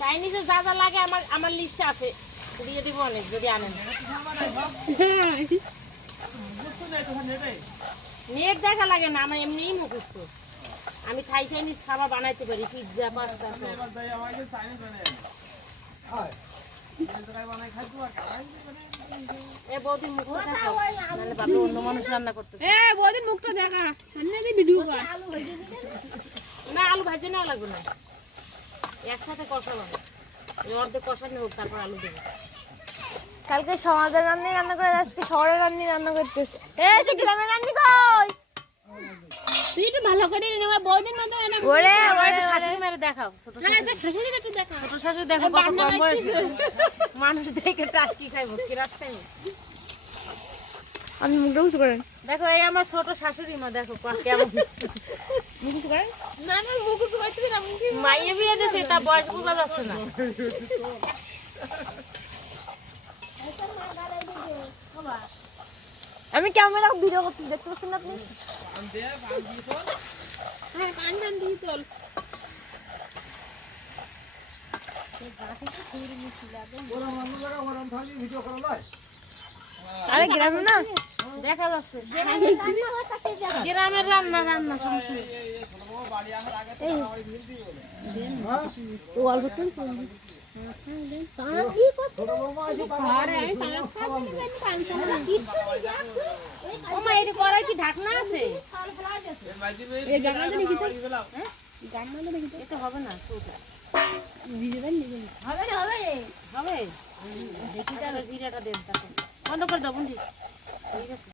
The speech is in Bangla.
চাইনিজে যা যা লাগে আমার লিস্টে আছে, দিয়ে দিব অনেক যদি আনেন। নেট দেখা লাগে না, আমার এমনিই মুখস্থ। আমি থাই চাইনিজ খাবার বানাইতে পারি, পিৎজা পাস্তা। এ বৌদি মুখটা দেখাও, নাহলে ভাববে অন্য মানুষ রান্না করতেছে। এ বৌদি মুখটা দেখা, সামনে দিয়ে ভিডিও কর। না আলু ভাজি নেওয়া লাগবে না, একসাথে কষানো হবে। অর্ধেক কষানো হোক, তারপর আলু দেবো। কালকে সমাজের রান্না রান্না করে আজকে শহরের রান্না রান্না করতেছে। এই গ্রামের রান্না কই? তুই একটু ভালো করে নেওয়া বৌদির মতো এনে ওরে শাশুড়ি মেরে দেখাও, ছোট না তো শাশুড়িকে একটু দেখা। ছোট শাশুড়ি দেখো কত কম বয়সে। মানুষ দেখে টাস কি খাইবো, কি রাস খাইবো। আমি মুখটা উঁচু করেন। দেখো এই আমার ছোট শাশুড়ি মা, দেখো কেমন মুখ উঁচু করেন। না না মুখ উঁচু করতে না, মুখে মাইয়ে বিয়ে দিয়েছে, তা বয়স বোঝা যাচ্ছে না। আমি ক্যামেরা ভিডিও করতে দেখতে পাচ্ছেন না আপনি? হ্যাঁ কান টান দিয়ে চল। আরে গ্রামে না দেখা যাচ্ছে গ্রামের রান্না সমস্যা নেই। ওমা এটি করার কি ঢাকনা আছে? এটা হবে না, হবে। দেখি তাহলে জিরাটা দেন, বন্ধ করে দাও বন্ধু। ঠিক আছে।